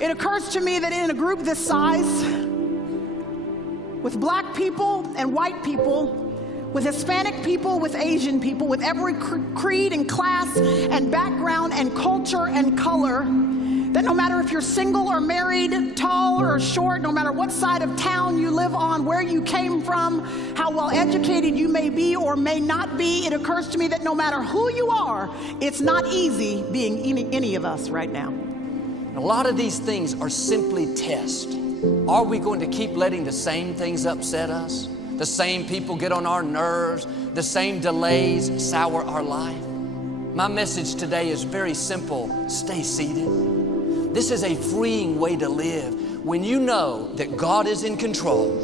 It occurs to me that in a group this size, with black people and white people, with Hispanic people, with Asian people, with every creed and class and background and culture and color, that no matter if you're single or married, tall or short, no matter what side of town you live on, where you came from, how well educated you may be or may not be, it occurs to me that no matter who you are, it's not easy being any of us right now. A lot of these things are simply tests. Are we going to keep letting the same things upset us? The same people get on our nerves, the same delays sour our life? My message today is very simple. Stay seated. This is a freeing way to live. When you know that God is in control,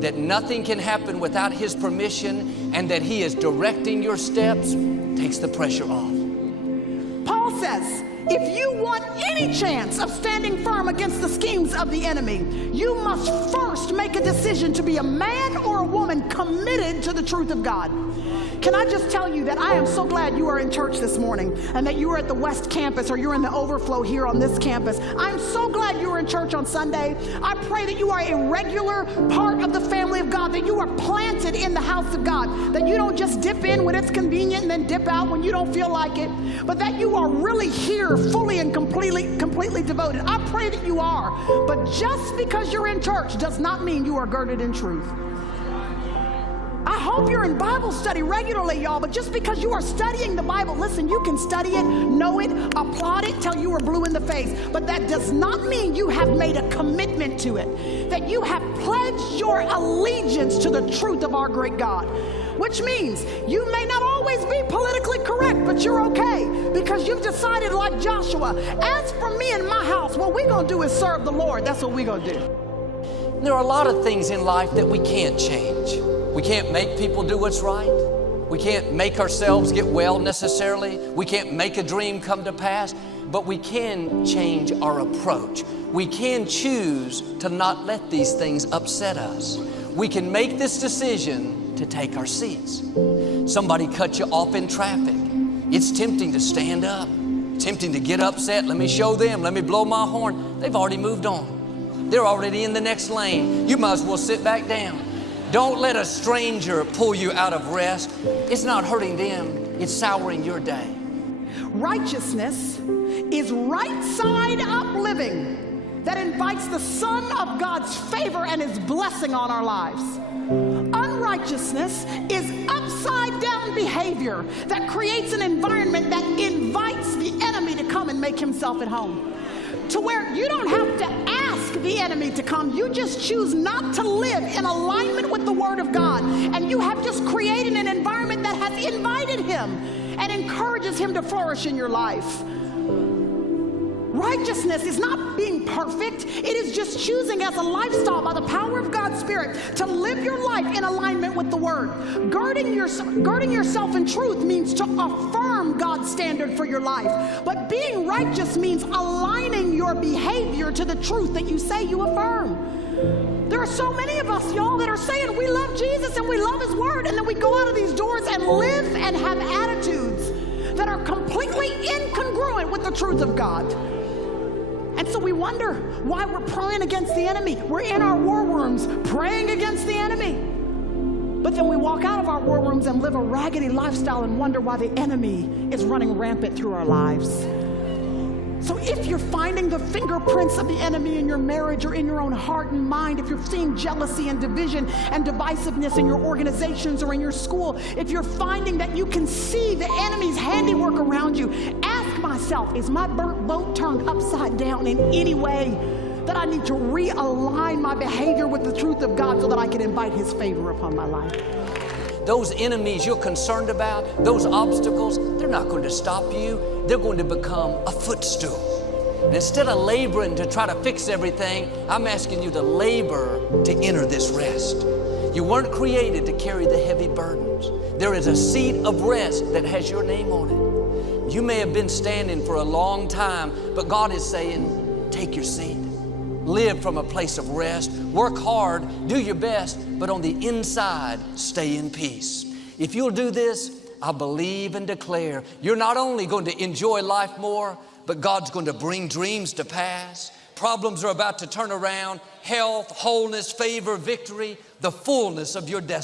that nothing can happen without His permission, and that He is directing your steps, takes the pressure off. Paul says, if you want any chance of standing firm against the schemes of the enemy, you must first make a decision to be a man or a woman committed to the truth of God. Can I just tell you that I am so glad you are in church this morning and that you are at the West Campus or you're in the overflow here on this campus. I'm so glad you are in church on Sunday. I pray that you are a regular part of the family of God, that you are planted in the house of God, that you don't just dip in when it's convenient and then dip out when you don't feel like it, but that you are really here fully and completely devoted. I pray that you are, but just because you're in church does not mean you are girded in truth. I hope you're in Bible study regularly, y'all, but just because you are studying the Bible, listen, you can study it, know it, applaud it till you are blue in the face, but that does not mean you have made a commitment to it, that you have pledged your allegiance to the truth of our great God, which means you may not always be politically correct, but you're okay because you've decided, like Joshua, as for me and my house, what we're going to do is serve the Lord. That's what we're going to do. There are a lot of things in life that we can't change. We can't make people do what's right. We can't make ourselves get well necessarily. We can't make a dream come to pass, but we can change our approach. We can choose to not let these things upset us. We can make this decision to take our seats. Somebody cut you off in traffic. It's tempting to stand up, tempting to get upset. Let me show them, let me blow my horn. They've already moved on. They're already in the next lane. You might as well sit back down. Don't let a stranger pull you out of rest. It's not hurting them, it's souring your day. Righteousness is right side up living that invites the Son of God's favor and His blessing on our lives. Unrighteousness is upside down behavior that creates an environment that invites the enemy to come and make himself at home. To where you don't have to ask the enemy to come. You just choose not to live in alignment with the Word of God. And you have just created an environment that has invited Him and encourages Him to flourish in your life. Righteousness is not being perfect. It is just choosing as a lifestyle by the power of God's Spirit to live your life in alignment with the Word. Girding yourself in truth means to affirm God's standard for your life. But being righteous means aligning your behavior to the truth that you say you affirm. There are so many of us, y'all, that are saying we love Jesus and we love His Word, and then we go out of these doors and live and have attitudes that are completely incongruent with the truth of God. And so we wonder why we're praying against the enemy. We're in our war rooms praying against the enemy. But then we walk out of our war rooms and live a raggedy lifestyle and wonder why the enemy is running rampant through our lives. So if you're finding the fingerprints of the enemy in your marriage or in your own heart and mind, if you're seeing jealousy and division and divisiveness in your organizations or in your school, if you're finding that you can see the enemy's handiwork around you, ask myself, is my burnt boat turned upside down in any way that I need to realign my behavior with the truth of God so that I can invite His favor upon my life? Those enemies you're concerned about, those obstacles, they're not going to stop you. They're going to become a footstool. And instead of laboring to try to fix everything, I'm asking you to labor to enter this rest. You weren't created to carry the heavy burdens. There is a seat of rest that has your name on it. You may have been standing for a long time, but God is saying, take your seat. Live from a place of rest. Work hard, do your best, but on the inside, stay in peace. If you'll do this, I believe and declare you're not only going to enjoy life more, but God's going to bring dreams to pass, Problems are about to turn around. Health, wholeness, favor, victory, the fullness of your destiny.